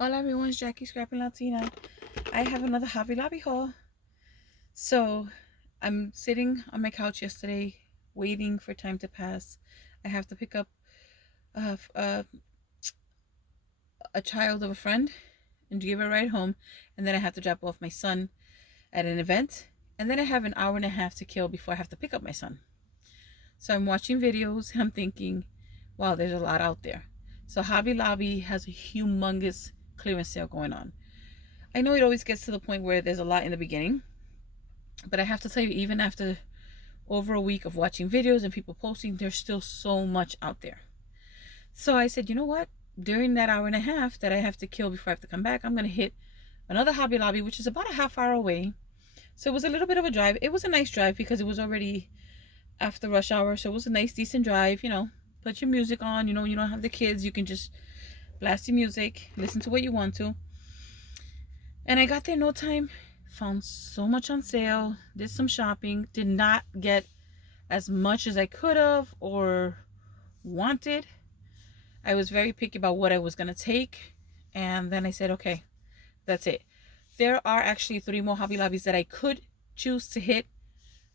Hola everyone, it's Jackie Scrapping Latina. I have another Hobby Lobby haul. So I'm sitting on my couch yesterday waiting for time to pass. I have to pick up uh, uh, a child of a friend and give her a ride home, and then I have to drop off my son at an event, and then I have an hour and a half to kill before I have to pick up my son. So I'm watching videos and I'm thinking, wow, there's a lot out there. So Hobby Lobby has a humongous clearance sale going on. I know it always gets to the point where there's a lot in the beginning, but I have to tell you, even after over a week of watching videos and people posting, there's still so much out there. So I said, you know what? During that hour and a half that I have to kill before I have to come back, I'm going to hit another Hobby Lobby, which is about a half hour away. So it was a little bit of a drive. It was a nice drive because it was already after rush hour. So it was a nice, decent drive. Put your music on. You don't have the kids. You can just blast your music, listen to what you want to. And I got there in no time. Found so much on sale. Did some shopping. Did not get as much as I could have or wanted. I was very picky about what I was going to take. And then I said, okay, that's it. There are actually 3 more Hobby Lobbies that I could choose to hit.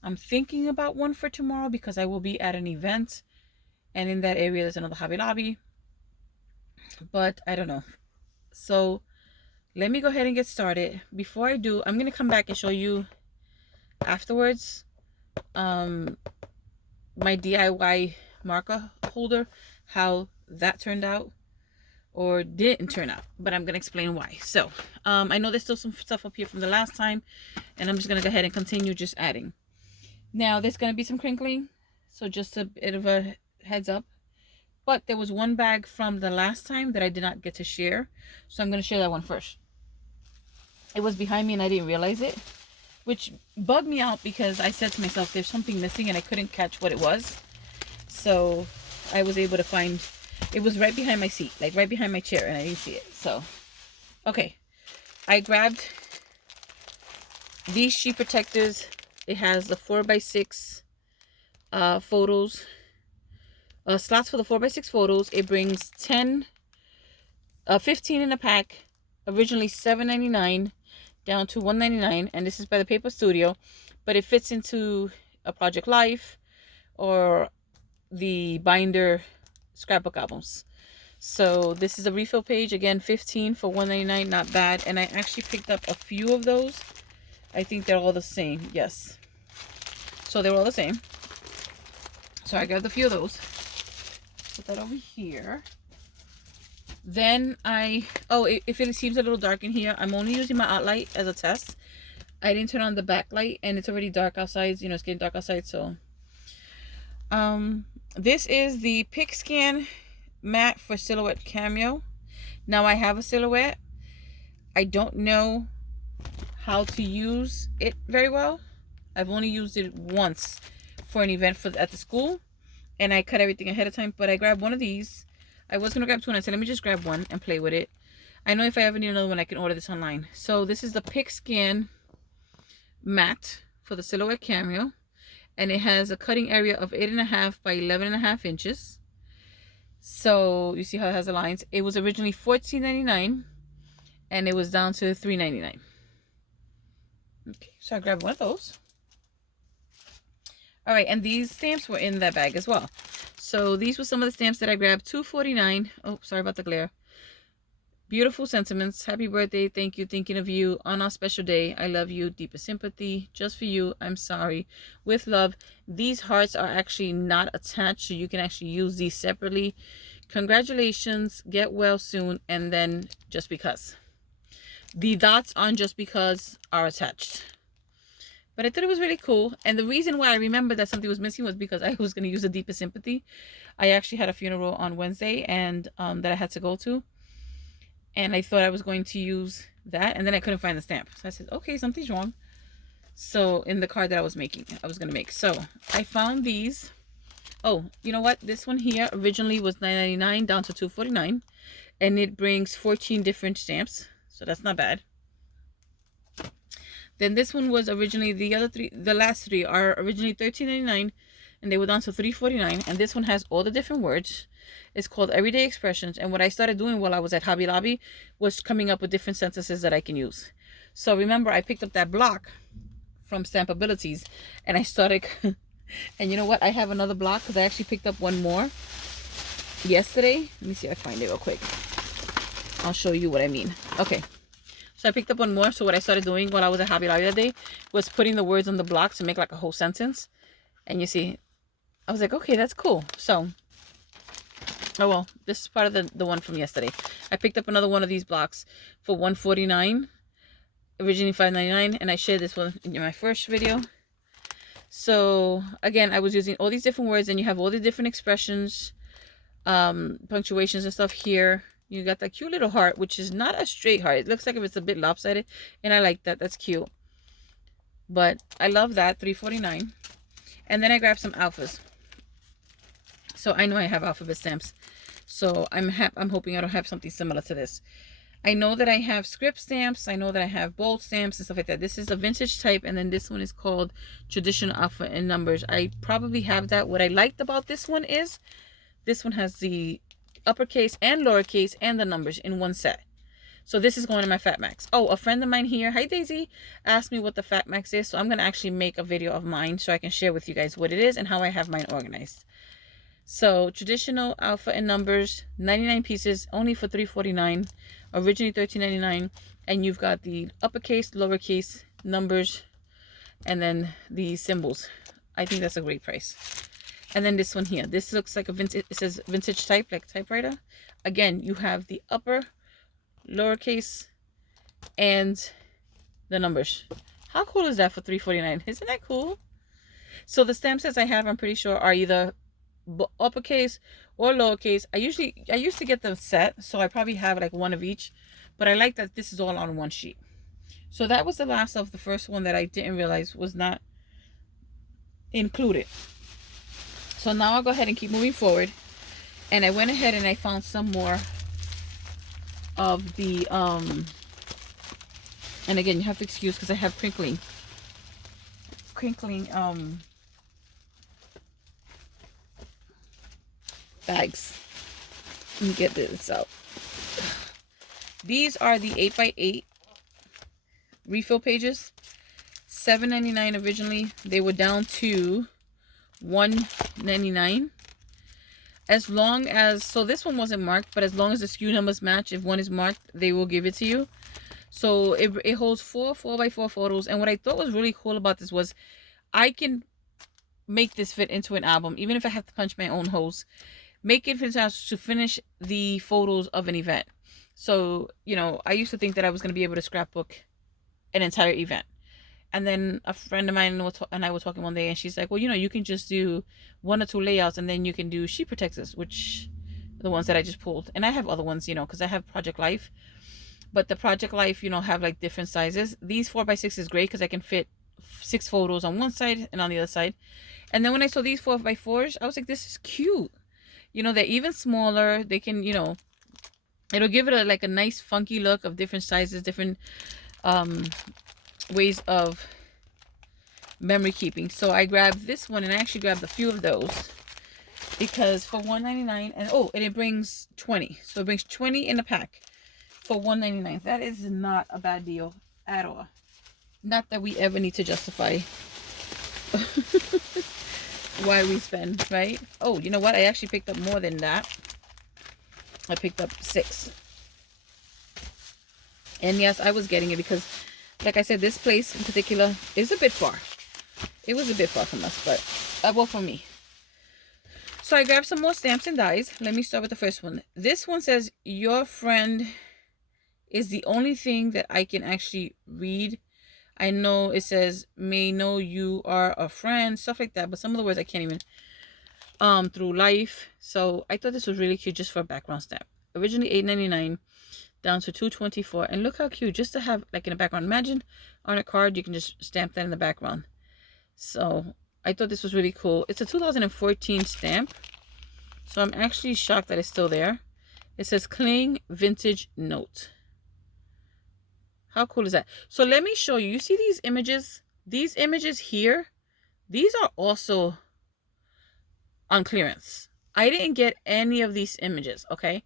I'm thinking about one for tomorrow because I will be at an event. And in that area, there's another Hobby Lobby. But I don't know. So let me go ahead and get started. Before I do, I'm going to come back and show you afterwards my DIY marker holder, how that turned out or didn't turn out, but I'm gonna explain why. So I know there's still some stuff up here from the last time, and I'm just gonna go ahead and continue just adding. Now there's gonna be some crinkling, so just a bit of a heads up. But there was one bag from the last time that I did not get to share, so I'm gonna share that one first. It was behind me and I didn't realize it, which bugged me out because I said to myself there's something missing and I couldn't catch what it was. So I was able to find, it was right behind my seat, like right behind my chair, and I didn't see it. So okay, I grabbed these sheet protectors. It has the 4x6 photos, slots for the 4x6 photos. It brings 15 in a pack, originally $7.99 down to $1.99, and this is by the Paper Studio, but it fits into a Project Life or the binder scrapbook albums. So this is a refill page, again 15 for $1.99, not bad. And I actually picked up a few of those. I think they're all the same. Yes, so they're all the same, so I grabbed a few of those. Put that over here. Then if it seems a little dark in here, I'm only using my outlight as a test. I didn't turn on the backlight and it's already dark outside. It's getting dark outside. So this is the Pick Scan Matte for Silhouette Cameo. Now I have a silhouette. I don't know how to use it very well. I've only used it once for an event at the school, and I cut everything ahead of time. But I grabbed one of these. I was gonna grab 2 and I said let me just grab one and play with it. I know if I ever need another one I can order this online. So this is the Pick Scan Matte for the Silhouette Cameo, and it has a cutting area of 8.5 by 11.5 inches. So you see how it has the lines. It was originally $14.99 and it was down to $3.99. Okay, so I grabbed one of those. All right, and these stamps were in that bag as well. So these were some of the stamps that I grabbed. $2.49. Oh, sorry about the glare. Beautiful sentiments. Happy birthday. Thank you. Thinking of you on our special day. I love you. Deepest sympathy. Just for you. I'm sorry. With love. These hearts are actually not attached, so you can actually use these separately. Congratulations. Get well soon. And then just because. The dots on just because are attached. But I thought it was really cool. And the reason why I remember that something was missing was because I was going to use the deepest sympathy. I actually had a funeral on Wednesday and that I had to go to. And I thought I was going to use that. And then I couldn't find the stamp. So I said, okay, something's wrong. So in the card that I was going to make. So I found these. Oh, you know what? This one here originally was $9.99 down to $2.49. And it brings 14 different stamps. So that's not bad. Then this one was originally, the last 3 are originally $13.99 and they were down to $3.49. And this one has all the different words. It's called Everyday Expressions. And what I started doing while I was at Hobby Lobby was coming up with different sentences that I can use. So remember, I picked up that block from Stampabilities and I started and you know what, I have another block because I actually picked up one more yesterday. Let me see if I find it real quick. I'll show you what I mean. Okay, so I picked up one more. So what I started doing while I was at Hobby Lobby that day was putting the words on the block to make like a whole sentence. And you see, I was like, okay, that's cool. So oh well, this is part of the one from yesterday. I picked up another one of these blocks for $149, originally $5.99, and I shared this one in my first video. So again, I was using all these different words, and you have all the different expressions, punctuations and stuff here. You got that cute little heart, which is not a straight heart. It looks like if it's a bit lopsided, and I like that. That's cute. But I love that, $3.49. And then I grabbed some alphas. So I know I have alphabet stamps. So I'm hoping I don't have something similar to this. I know that I have script stamps. I know that I have bold stamps and stuff like that. This is a vintage type, and then this one is called traditional alpha and numbers. I probably have that. What I liked about this one is this one has the uppercase and lowercase and the numbers in one set. So this is going in my Fat Max. Oh, a friend of mine here, hi Daisy, asked me what the Fat Max is. So I'm going to actually make a video of mine so I can share with you guys what it is and how I have mine organized. So traditional alpha and numbers, 99 pieces, only for $3.49, originally $13.99. And you've got the uppercase, lowercase, numbers, and then the symbols. I think that's a great price. And then this one here, this looks like a vintage, it says vintage type, like typewriter. Again, you have the upper, lowercase, and the numbers. How cool is that for $3.49? Isn't that cool? So the stamp sets I have, I'm pretty sure, are either uppercase or lowercase. I used to get the set, so I probably have like one of each, but I like that this is all on one sheet. So that was the last of the first one that I didn't realize was not included. So now I'll go ahead and keep moving forward, and I went ahead and I found some more of the and again, you have to excuse because I have crinkling bags. Let me get this out. These are the 8x8 refill pages. $7.99 originally. They were down to $1.99. As long as, so this one wasn't marked, but as long as the SKU numbers match, if one is marked, they will give it to you. So it holds 4 4x4 photos. And what I thought was really cool about this was I can make this fit into an album, even if I have to punch my own holes. Make it fit to finish the photos of an event. So, you know, I used to think that I was going to be able to scrapbook an entire event. And then a friend of mine and I were talking one day, and she's like, well, you know, you can just do 1 or 2 layouts, and then you can do sheet protectors, which are the ones that I just pulled. And I have other ones, you know, because I have Project Life. But the Project Life, you know, have like different sizes. These 4x6 is great because I can fit 6 photos on one side and on the other side. And then when I saw these 4x4s, I was like, this is cute. You know, they're even smaller. They can, you know, it'll give it like a nice funky look of different sizes, different ways of memory keeping. So I grabbed this one, and I actually grabbed a few of those because for $1.99, and oh, and it brings 20. So it brings 20 in the pack for $1.99. That is not a bad deal at all. Not that we ever need to justify why we spend, right? Oh, you know what? I actually picked up more than that. I picked up 6. And yes, I was getting it because, like I said, this place in particular is a bit far. It was a bit far from us, but well, for me. So I grabbed some more stamps and dies. Let me start with the first one. This one says, your friend is the only thing that I can actually read. I know it says, may know you are a friend, stuff like that, but some of the words I can't even, through life. So I thought this was really cute just for a background stamp. Originally $8.99 down to $2.24. And look how cute, just to have like in the background. Imagine on a card, you can just stamp that in the background. So I thought this was really cool. It's a 2014 stamp. So I'm actually shocked that it's still there. It says Cling Vintage Note. How cool is that? So let me show you. You see these images? These images here, these are also on clearance. I didn't get any of these images, okay?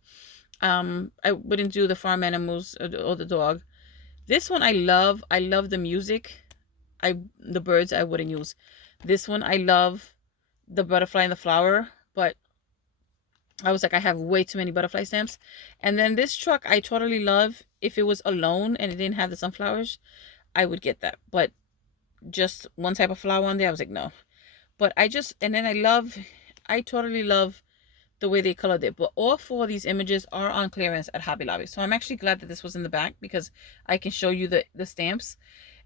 I wouldn't do the farm animals or the dog. This one I love. I love the music. The birds I wouldn't use. This one I love the butterfly and the flower, but I was like, I have way too many butterfly stamps. And then this truck I totally love. If it was alone and it didn't have the sunflowers, I would get that. But just one type of flower on there, I was like, no. But and then I totally love the way they colored it. But all four of these images are on clearance at Hobby Lobby. So I'm actually glad that this was in the back, because I can show you the stamps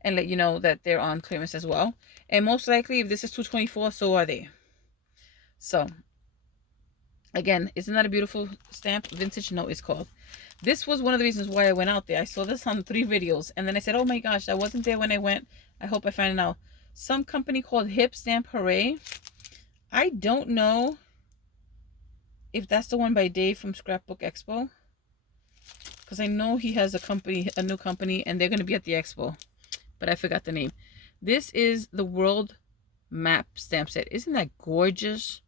and let you know that they're on clearance as well. And most likely, if this is $224, so are they. So again, isn't that a beautiful stamp? Vintage Note is called. This was one of the reasons why I went out there. I saw this on 3 videos, and then I said, oh my gosh, I wasn't there when I went. I hope I find it now. Some company called Hip Stamp Hooray. I don't know if that's the one by Dave from Scrapbook Expo, because I know he has a new company, and they're going to be at the expo, but I forgot the name. This is the World Map stamp set. Isn't that gorgeous?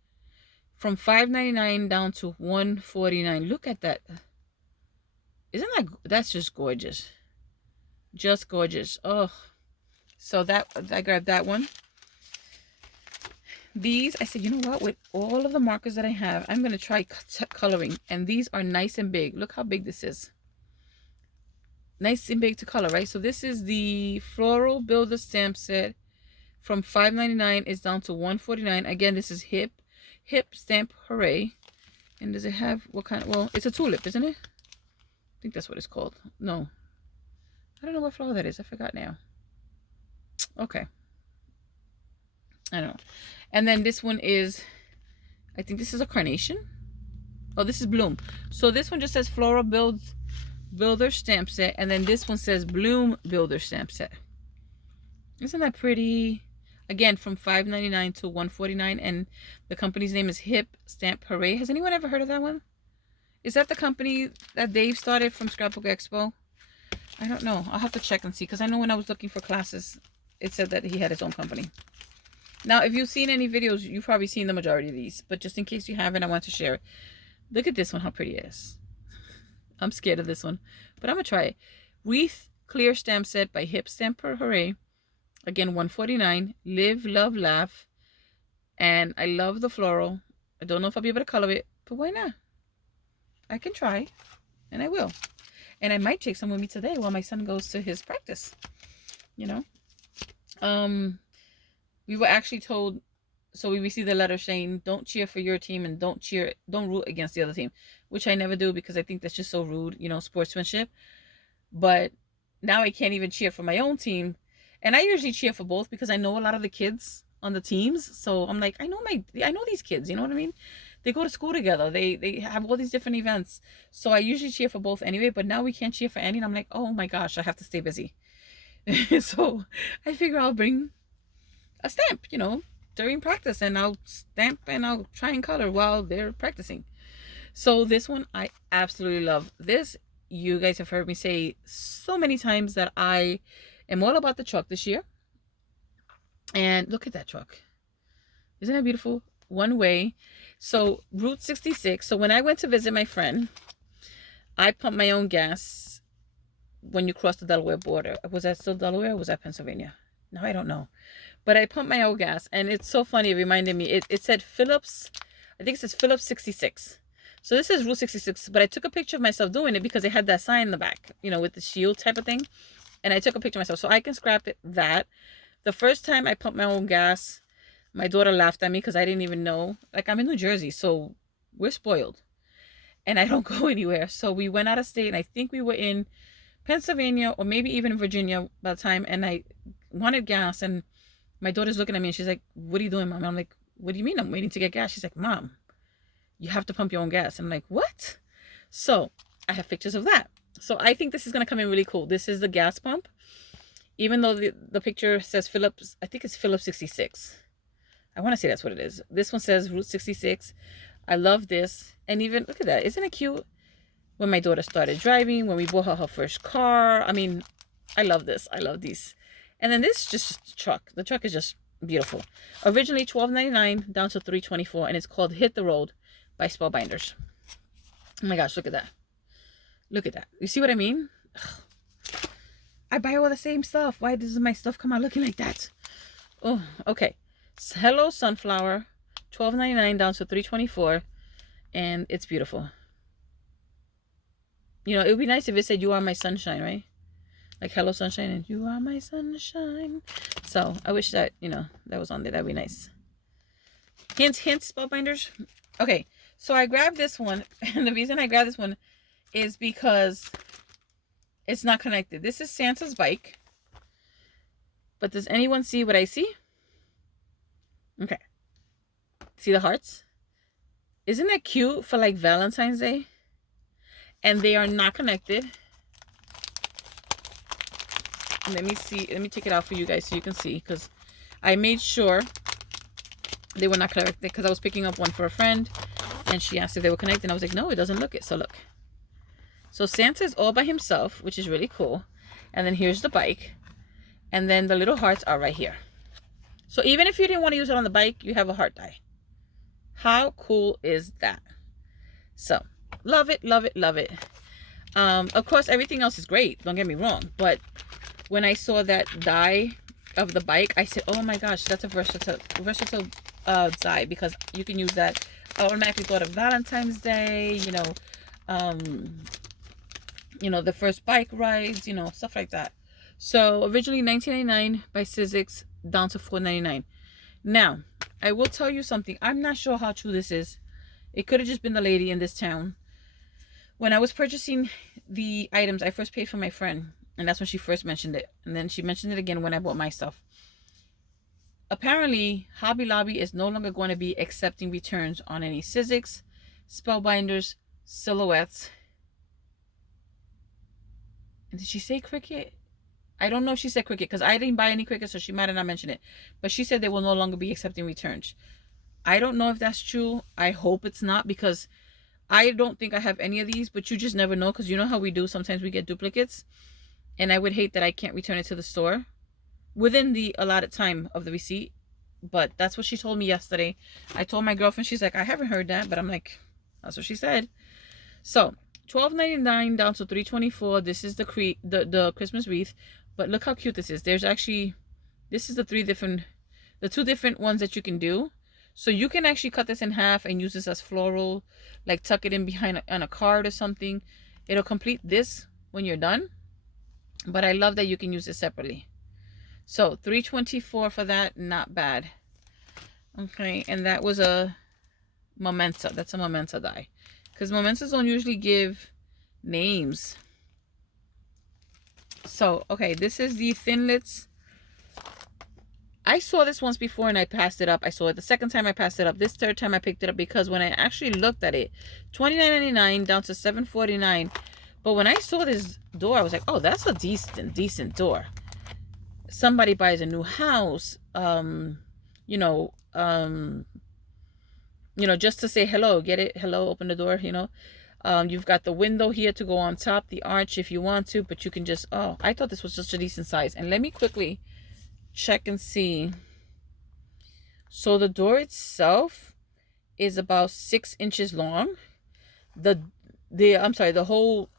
From $5.99 down to $149. Look at that. Isn't that's just gorgeous? Just gorgeous. Oh, so I grabbed that one. These, I said, you know what? With all of the markers that I have, I'm going to try coloring. And these are nice and big. Look how big this is. Nice and big to color, right? So this is the Floral Builder Stamp Set. From $5.99 is down to $149. Again, this is Hip Stamp Hooray. And does it have what kind of, well, it's a tulip, isn't it? I think that's what it's called. No. I don't know what flower that is. I forgot now. Okay. I don't know. And then this one is, I think this is a carnation. Oh, this is Bloom. So this one just says Floral Builder Stamp Set. And then this one says Bloom Builder Stamp Set. Isn't that pretty? Again, from $5.99 to $149. And the company's name is Hip Stamp Hooray. Has anyone ever heard of that one? Is that the company that Dave started from Scrapbook Expo? I don't know. I'll have to check and see, because I know when I was looking for classes, it said that he had his own company. Now, if you've seen any videos, you've probably seen the majority of these. But just in case you haven't, I want to share it. Look at this one, how pretty it is. I'm scared of this one, but I'm going to try it. Wreath Clear Stamp Set by Hip Stamp Hooray. Again, $149. Live, Love, Laugh. And I love the floral. I don't know if I'll be able to color it, but why not? I can try, and I will. And I might take some with me today while my son goes to his practice. You know? We were actually told, so we received a letter saying, don't cheer for your team and don't root against the other team, which I never do, because I think that's just so rude, you know, sportsmanship. But now I can't even cheer for my own team. And I usually cheer for both, because I know a lot of the kids on the teams. So I'm like, I know these kids, you know what I mean? They go to school together. They have all these different events. So I usually cheer for both anyway, but now we can't cheer for any. And I'm like, oh my gosh, I have to stay busy. So I figure I'll bring a stamp, you know, during practice, and I'll stamp and I'll try and color while they're practicing. So this one I absolutely love. This, you guys have heard me say so many times that I am all about the truck this year. And look at that truck. Isn't that beautiful? One way. So Route 66. So when I went to visit my friend, I pumped my own gas when you cross the Delaware border. Was that still Delaware or was that Pennsylvania? No, I don't know. But I pumped my own gas, and it's so funny. It reminded me. It said Phillips. I think it says Phillips 66. So this is Route 66. But I took a picture of myself doing it because it had that sign in the back, you know, with the shield type of thing. And I took a picture of myself. So I can scrap it, that. The first time I pumped my own gas, my daughter laughed at me because I didn't even know. Like, I'm in New Jersey, so we're spoiled. And I don't go anywhere. So we went out of state, and I think we were in Pennsylvania or maybe even Virginia by the time. And I wanted gas, and my daughter's looking at me, and she's like, what are you doing, Mom? And I'm like, what do you mean I'm waiting to get gas? She's like, Mom, you have to pump your own gas. And I'm like, what? So I have pictures of that. So I think this is going to come in really cool. This is the gas pump. Even though the picture says Phillips, I think it's Phillips 66. I want to say that's what it is. This one says Route 66. I love this. And even, look at that. Isn't it cute? When my daughter started driving, when we bought her first car. I mean, I love this. I love these. And then this just truck. The truck is just beautiful. Originally $12.99 down to $3.24, and it's called Hit the Road by Spellbinders. Oh my gosh, look at that. Look at that. You see what I mean? Ugh. I buy all the same stuff. Why does my stuff come out looking like that? Oh, okay. Hello Sunflower, $12.99 down to $3.24, and it's beautiful. You know, it would be nice if it said "You are my sunshine," right? Like "Hello Sunshine" and "You are my sunshine." So I wish that, you know, that was on there. That'd be nice. Hint, hint, Spellbinders. Okay, so I grabbed this one, and the reason I grabbed this one is because it's not connected. This is Santa's bike. But does anyone see what I see? Okay. See the hearts? Isn't that cute for like Valentine's Day? And they are not connected. Let me see. Let me take it out for you guys so you can see. Because I made sure they were not connected. Because I was picking up one for a friend. And she asked if they were connected. And I was like, no, it doesn't look it. So look. So Santa is all by himself, which is really cool. And then here's the bike. And then the little hearts are right here. So even if you didn't want to use it on the bike, you have a heart die. How cool is that? So, love it, love it, love it. Of course, everything else is great. Don't get me wrong. But when I saw that die of the bike, I said, oh my gosh, that's a versatile die. Because you can use that. I automatically thought of Valentine's Day, you know, the first bike rides, you know, stuff like that. So originally $19.99 by Sizzix, down to $4.99. Now, I will tell you something. I'm not sure how true this is. It could have just been the lady in this town. When I was purchasing the items, I first paid for my friend. And that's when she first mentioned it. And then she mentioned it again when I bought my stuff. Apparently, Hobby Lobby is no longer going to be accepting returns on any Sizzix, Spellbinders, Silhouettes. And did she say Cricut? I don't know if she said Cricut, because I didn't buy any Cricut, so she might have not mentioned it. But she said they will no longer be accepting returns. I don't know if that's true. I hope it's not, because I don't think I have any of these, but you just never know, because you know how we do. Sometimes we get duplicates, and I would hate that I can't return it to the store within the allotted time of the receipt. But that's what she told me yesterday. I told my girlfriend, she's like, I haven't heard that, but I'm like, that's what she said. So $12.99 down to $3.24. This is the Christmas wreath. But look how cute this is. There's actually, this is the two different ones that you can do. So you can actually cut this in half and use this as floral, like tuck it in behind on a card or something. It'll complete this when you're done. But I love that you can use it separately. So $3.24 for that, not bad. Okay, and that was a Memento. That's a Memento die. Because Mementos don't usually give names. So, okay, this is the Thinlits. I saw this once before and I passed it up. I saw it the second time I passed it up. This third time I picked it up because when I actually looked at it, $29.99 down to $7.49. But when I saw this door, I was like, oh, that's a decent door. Somebody buys a new house, just to say hello, get it, hello, open the door, you've got the window here to go on top, the arch if you want to, but you can just, oh, I thought this was just a decent size. And let me quickly check and see. So the door itself is about 6 inches long. The whole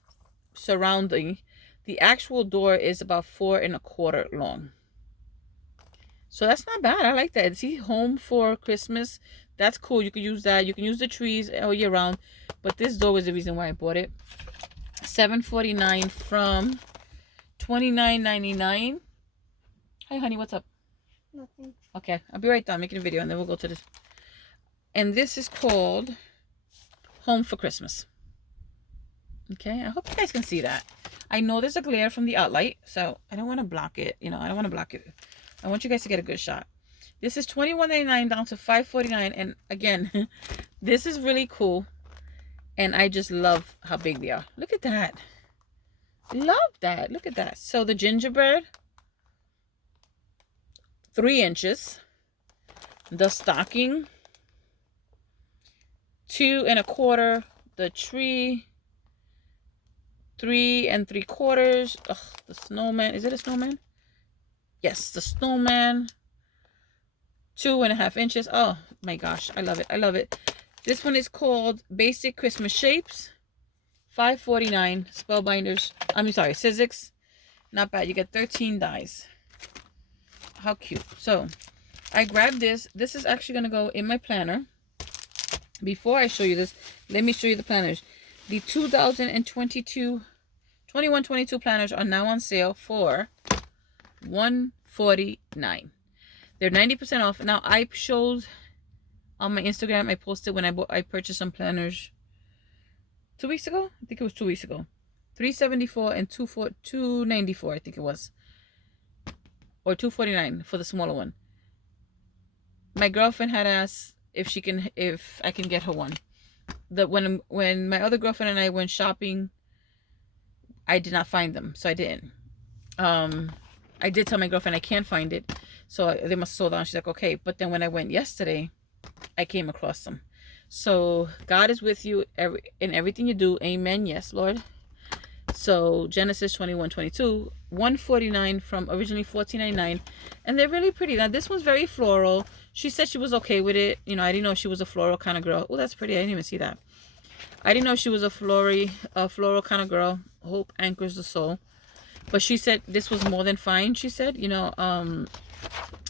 surrounding, the actual door is about 4.25 long. So that's not bad. I like that. See, home for Christmas. That's cool. You can use that. You can use the trees all year round. But this door was the reason why I bought it. $7.49 from $29.99. Hi, honey. What's up? Nothing. Okay. I'll be right down making a video and then we'll go to this. And this is called Home for Christmas. Okay. I hope you guys can see that. I know there's a glare from the outlight, so I don't want to block it. I don't want to block it. I want you guys to get a good shot. This is $21.99 down to $5.49. And again, this is really cool. And I just love how big they are. Look at that. Love that. Look at that. So the gingerbread, 3 inches. The stocking, 2.25. The tree, 3 3/4. Ugh, the snowman. Is it a snowman? Yes, the snowman. 2.5 inches. Oh my gosh, I love it. I love it. This one is called Basic Christmas Shapes. $5.49. Spellbinders. I'm sorry, Sizzix. Not bad. You get 13 dies. How cute. So, I grabbed this. This is actually going to go in my planner. Before I show you this, let me show you the planners. The 2022, 21-22 planners are now on sale for $149. They're 90% off. Now, I showed on my Instagram, I posted when I purchased some planners 2 weeks ago. I think it was 2 weeks ago. $374 and $294, I think it was. Or $249 for the smaller one. My girlfriend had asked if I can get her one. When my other girlfriend and I went shopping, I did not find them, so I didn't. I did tell my girlfriend I can't find it, so they must have sold on. She's like, okay. But then when I went yesterday, I came across them. So God is with you in everything you do. Amen. Yes, Lord. So Genesis 21-22, $149 from originally $14.99, and they're really pretty. Now this one's very floral. She said she was okay with it. You know, I didn't know she was a floral kind of girl. Oh, that's pretty. I didn't even see that. I didn't know she was a floral kind of girl. Hope anchors the soul. But she said this was more than fine. She said, you know,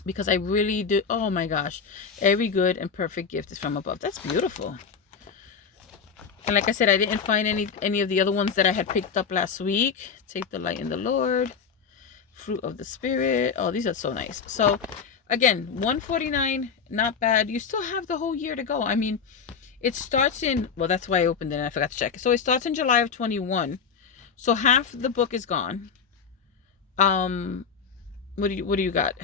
because I really do. Oh my gosh, every good and perfect gift is from above. That's beautiful. And like I said, I didn't find any of the other ones that I had picked up last week. Take the light in the Lord. Fruit of the Spirit. Oh, these are so nice. So, again, $149, not bad. You still have the whole year to go. I mean, it starts in, well, that's why I opened it and I forgot to check. So, it starts in July of 21. So, half the book is gone. What do you got?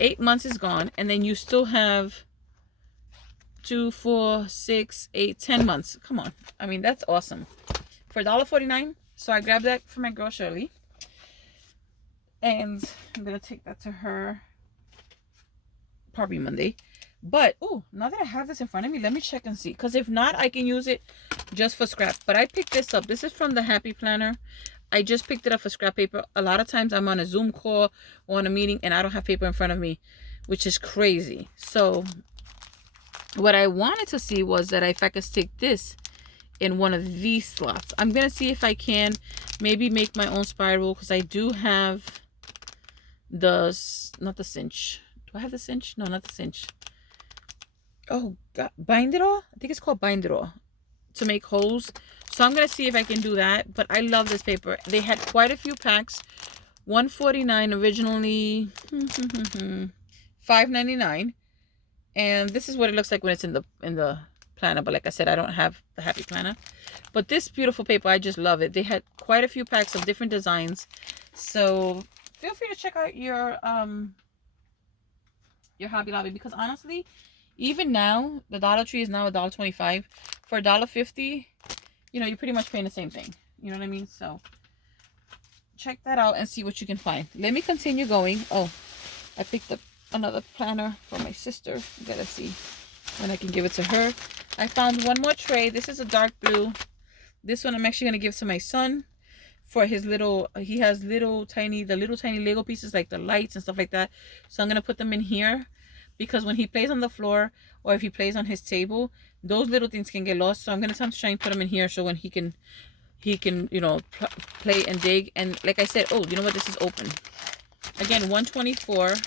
8 months is gone. And then you still have 2, 4, 6, 8, 10 months. Come on. I mean, that's awesome. For $1.49. So I grabbed that for my girl Shirley. And I'm going to take that to her probably Monday. But, oh, now that I have this in front of me, let me check and see. Because if not, I can use it just for scrap. But I picked this up. This is from the Happy Planner. I just picked it up for scrap paper. A lot of times I'm on a Zoom call or on a meeting and I don't have paper in front of me, which is crazy. So what I wanted to see was that if I could stick this in one of these slots. I'm going to see if I can maybe make my own spiral, because I do have not the cinch. Do I have the cinch? No, not the cinch. Oh, God. Bind it all? I think it's called bind it all to make holes. So I'm going to see if I can do that. But I love this paper. They had quite a few packs. $149 originally. $5.99. And this is what it looks like when it's in the planner. But like I said, I don't have the Happy Planner. But this beautiful paper, I just love it. They had quite a few packs of different designs. So feel free to check out your Hobby Lobby. Because honestly, even now, the Dollar Tree is now $1.25. For $1.50, you know, you're pretty much paying the same thing. You know what I mean? So check that out and see what you can find. Let me continue going. Oh, I picked up another planner for my sister. Gotta see when I can give it to her. I found one more tray. This is a dark blue. This one I'm actually gonna give to my son for his little. He has the little tiny Lego pieces, like the lights and stuff like that. So I'm gonna put them in here, because when he plays on the floor or if he plays on his table, those little things can get lost. So I'm gonna try and put them in here so when he can you know, play and dig. And like I said, oh, you know what? This is open. Again, $124.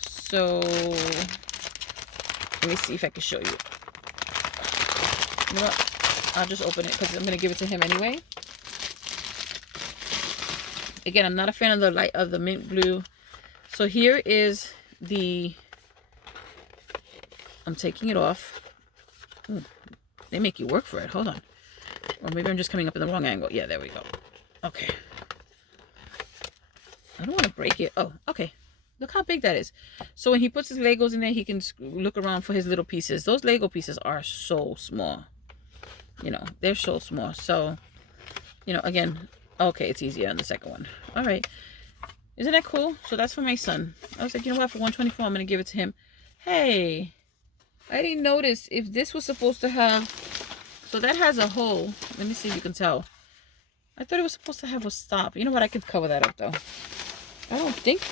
So let me see if I can show you. You know what? I'll just open it because I'm going to give it to him anyway. Again, I'm not a fan of the light of the mint blue. So here is the, I'm taking it off. Ooh, they make you work for it. Hold on. Or maybe I'm just coming up in the wrong angle. Yeah, there we go. Okay. I don't want to break it. Oh, okay. Look how big that is. So when he puts his Legos in there, he can look around for his little pieces. Those Lego pieces are so small. You know, they're so small. So, you know, again, okay, it's easier on the second one. All right. Isn't that cool? So that's for my son. I was like, you know what? For $124, I'm going to give it to him. Hey, I didn't notice if this was supposed to have... So that has a hole. Let me see if you can tell. I thought it was supposed to have a stop. You know what? I could cover that up, though. I don't think...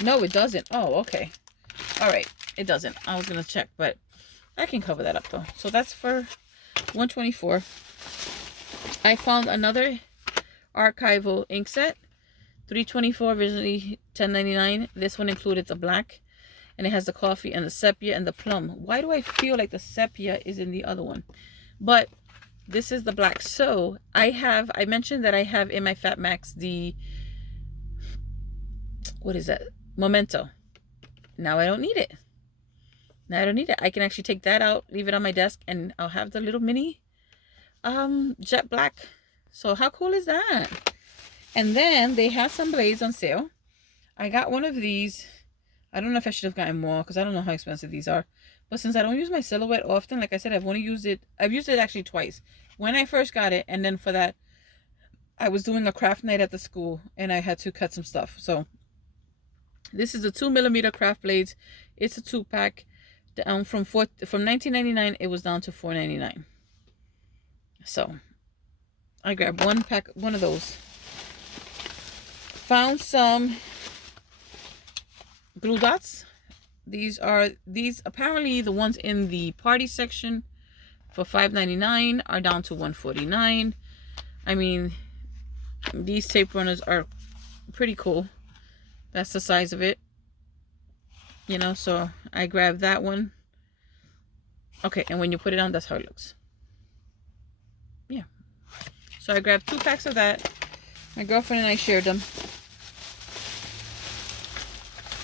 No, it doesn't. Oh, okay. All right. it doesn't. I was gonna check, but I can cover that up though. So that's for $124. I found another archival ink set, $324, originally $10.99. This one included the black, and it has the coffee and the sepia and the plum. Why do I feel like the sepia is in the other one? But this is the black. So I mentioned that I have in my Fat Max the, what is that? Memento. Now I don't need it. Now I don't need it. I can actually take that out, leave it on my desk, and I'll have the little mini jet black. So how cool is that? And then they have some blades on sale. I got one of these. I don't know if I should have gotten more because I don't know how expensive these are. But since I don't use my silhouette often, like I said, I've used it actually twice. When I first got it, and then for that, I was doing a craft night at the school and I had to cut some stuff. So this is a 2mm craft blades. It's a 2-pack. Down from $19.99, it was down to $4.99. So I grabbed one of those. Found some glue dots. These apparently the ones in the party section for $5.99 are down to $1.49. I mean, these tape runners are pretty cool. That's the size of it, you know. So I grabbed that one. Okay, and when you put it on, that's how it looks. Yeah. So I grabbed 2 packs of that. My girlfriend and I shared them.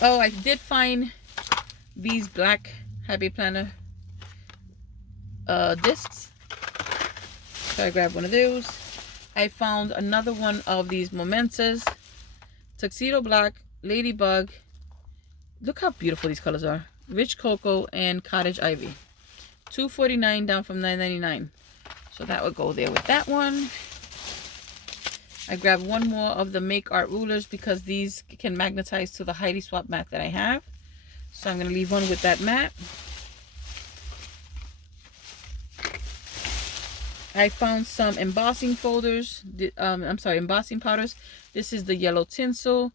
Oh, I did find these black Happy Planner discs. So I grabbed one of those. I found another one of these Mementos. Tuxedo Black, Ladybug. Look how beautiful these colors are. Rich Cocoa and Cottage Ivy. $2.49 down from $9.99. So that would go there with that one. I grabbed one more of the Make Art rulers because these can magnetize to the Heidi Swap mat that I have. So I'm going to leave one with that mat. I found some embossing folders. Embossing powders. This is the yellow tinsel.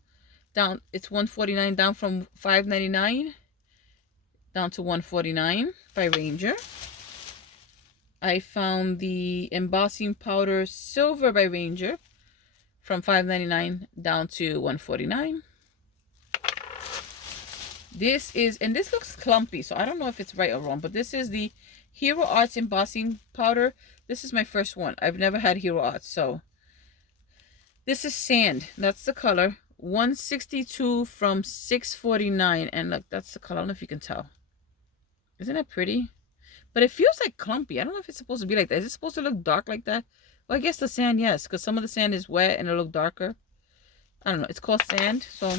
Down, it's $1.49 down from $5.99 down to $1.49 by Ranger. I found the embossing powder silver by Ranger from $5.99 down to $1.49. This looks clumpy, so I don't know if it's right or wrong, but this is the Hero Arts embossing powder. This is my first one. I've never had Hero Arts, so this is sand. That's the color. $162 from $6.49, and look, that's the color. I don't know if you can tell. Isn't that pretty? But it feels like clumpy. I don't know if it's supposed to be like that. Is it supposed to look dark like that? Well, I guess the sand, yes, because some of the sand is wet and it'll look darker. I don't know. It's called sand, so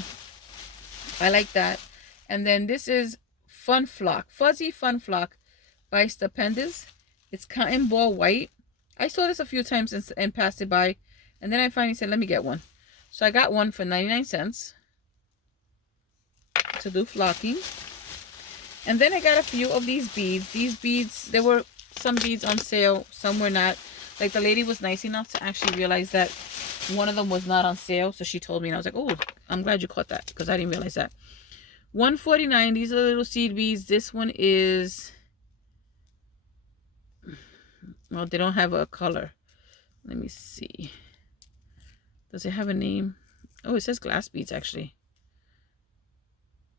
I like that. And then this is Fun Flock, Fuzzy Fun Flock by Stupendous. It's cotton ball white. I saw this a few times and passed it by, and then I finally said, let me get one. So I got one for 99 cents to do flocking. And then I got a few of these beads. These beads, there were some beads on sale, some were not. Like, the lady was nice enough to actually realize that one of them was not on sale. So she told me, and I was like, oh, I'm glad you caught that, because I didn't realize that. $1.49. These are the little seed beads. This one is, well, they don't have a color. Let me see. Does it have a name? Oh, it says glass beads, actually.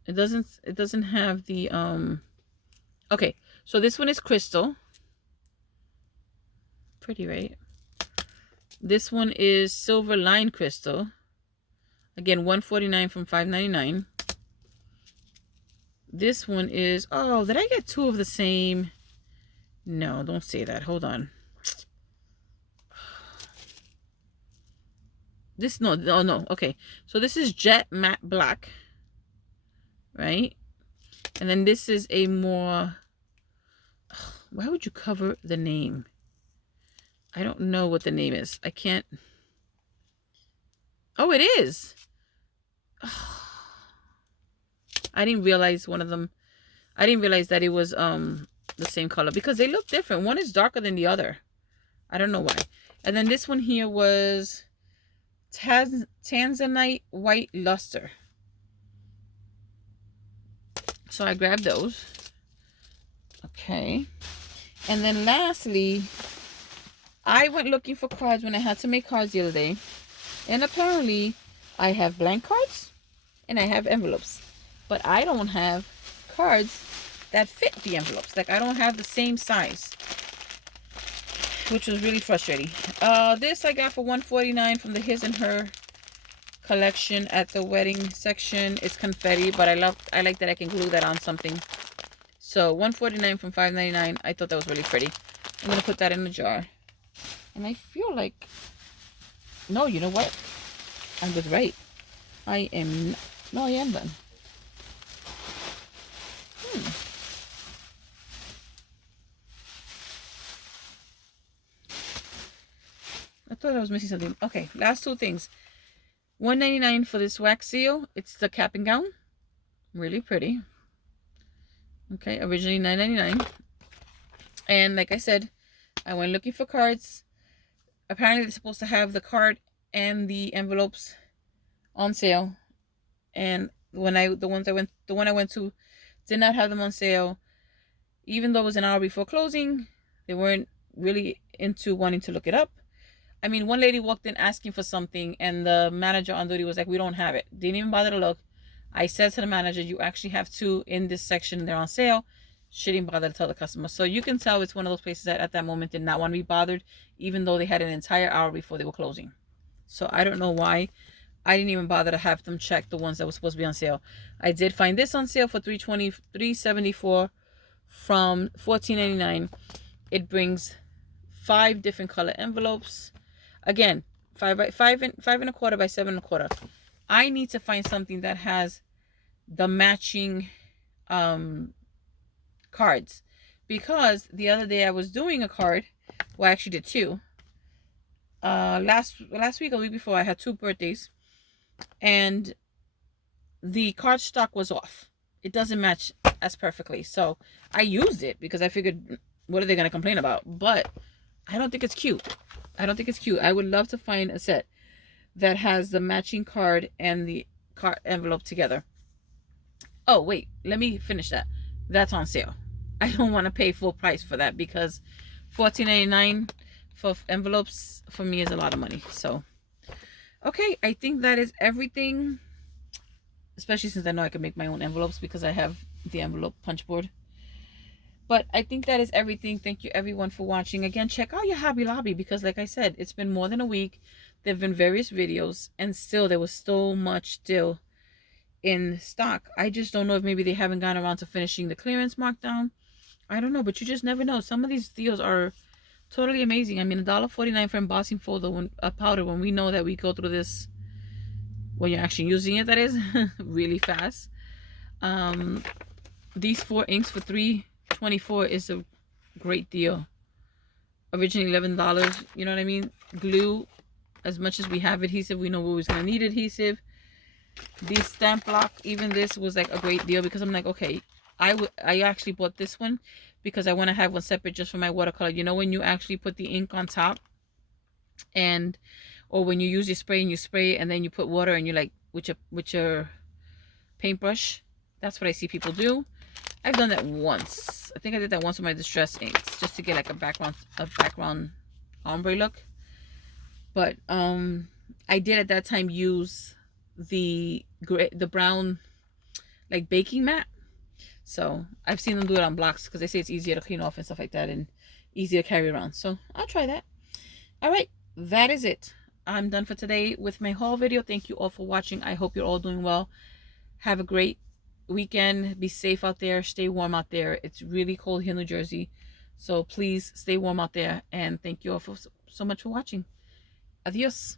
It doesn't have the okay, so this one is crystal. Pretty, right? This one is silver line crystal. Again, $1.49 from $5.99. This one is, oh, did I get 2 of the same? No, don't say that. Hold on. This, no, okay. So this is Jet Matte Black, right? And then this is a more, why would you cover the name? I don't know what the name is. I can't. Oh, it is. I didn't realize one of them. I didn't realize that it was the same color, because they look different. One is darker than the other. I don't know why. And then this one here was Tanzanite White Luster. So I grabbed those. Okay. And then lastly, I went looking for cards when I had to make cards the other day. And apparently I have blank cards and I have envelopes. But I don't have cards that fit the envelopes. Like I don't have the same size, which was really frustrating. This I got for $1.49 from the His and Her collection at the wedding section. It's confetti, but I like that I can glue that on something. So $1.49 from $5.99. I thought that was really pretty. I'm gonna put that in a jar. And I feel like, no, you know what? I was right. I am done. I thought I was missing something. Okay, last two things. $1.99 for this wax seal. It's the cap and gown. Really pretty. Okay, originally $9.99. And like I said, I went looking for cards. Apparently they're supposed to have the card and the envelopes on sale. And the one I went to did not have them on sale. Even though it was an hour before closing, they weren't really into wanting to look it up. I mean, one lady walked in asking for something, and the manager on duty was like, we don't have it. Didn't even bother to look. I said to the manager, you actually have two in this section. They're on sale. She didn't bother to tell the customer. So you can tell it's one of those places that at that moment did not want to be bothered, even though they had an entire hour before they were closing. So I don't know why. I didn't even bother to have them check the ones that were supposed to be on sale. I did find this on sale for $374 from $14.99. It brings 5 different color envelopes. Again, 5 and a quarter by 7 and a quarter. I need to find something that has the matching cards, because the other day I was doing a card. Well, I actually did 2. Last week or the week before, I had 2 birthdays, and the card stock was off. It doesn't match as perfectly. So I used it because I figured, what are they going to complain about? But I don't think it's cute. I don't think it's cute. I would love to find a set that has the matching card and the card envelope together. Oh, wait. Let me finish that. That's on sale. I don't want to pay full price for that, because $14.99 for envelopes for me is a lot of money. So, okay. I think that is everything. Especially since I know I can make my own envelopes because I have the envelope punch board. But I think that is everything. Thank you everyone for watching. Again, check out your Hobby Lobby, because like I said, it's been more than a week. There have been various videos, and still there was so much still in stock. I just don't know if maybe they haven't gone around to finishing the clearance markdown. I don't know, but you just never know. Some of these deals are totally amazing. I mean, $1.49 for embossing folder powder, when we know that we go through this when you're actually using it, that is, really fast. These 4 inks for $3.24 is a great deal. Originally $11, you know what I mean? Glue, as much as we have adhesive, we know we're always going to need adhesive. These stamp block, even this was like a great deal, because I'm like, okay, I actually bought this one because I want to have one separate just for my watercolor. You know, when you actually put the ink on top, and or when you use your spray and you spray and then you put water and you like with your paintbrush. That's what I see people do. I've done that once. I think I did that once with my distress inks, just to get like a background ombre look. But I did at that time use the brown like baking mat. So I've seen them do it on blocks because they say it's easier to clean off and stuff like that, and easier to carry around. So I'll try that. All right, that is it. I'm done for today with my haul video. Thank you all for watching. I hope you're all doing well. Have a great weekend. Be safe out there. Stay warm out there. It's really cold here in New Jersey. So please stay warm out there. And thank you all so much for watching. Adios.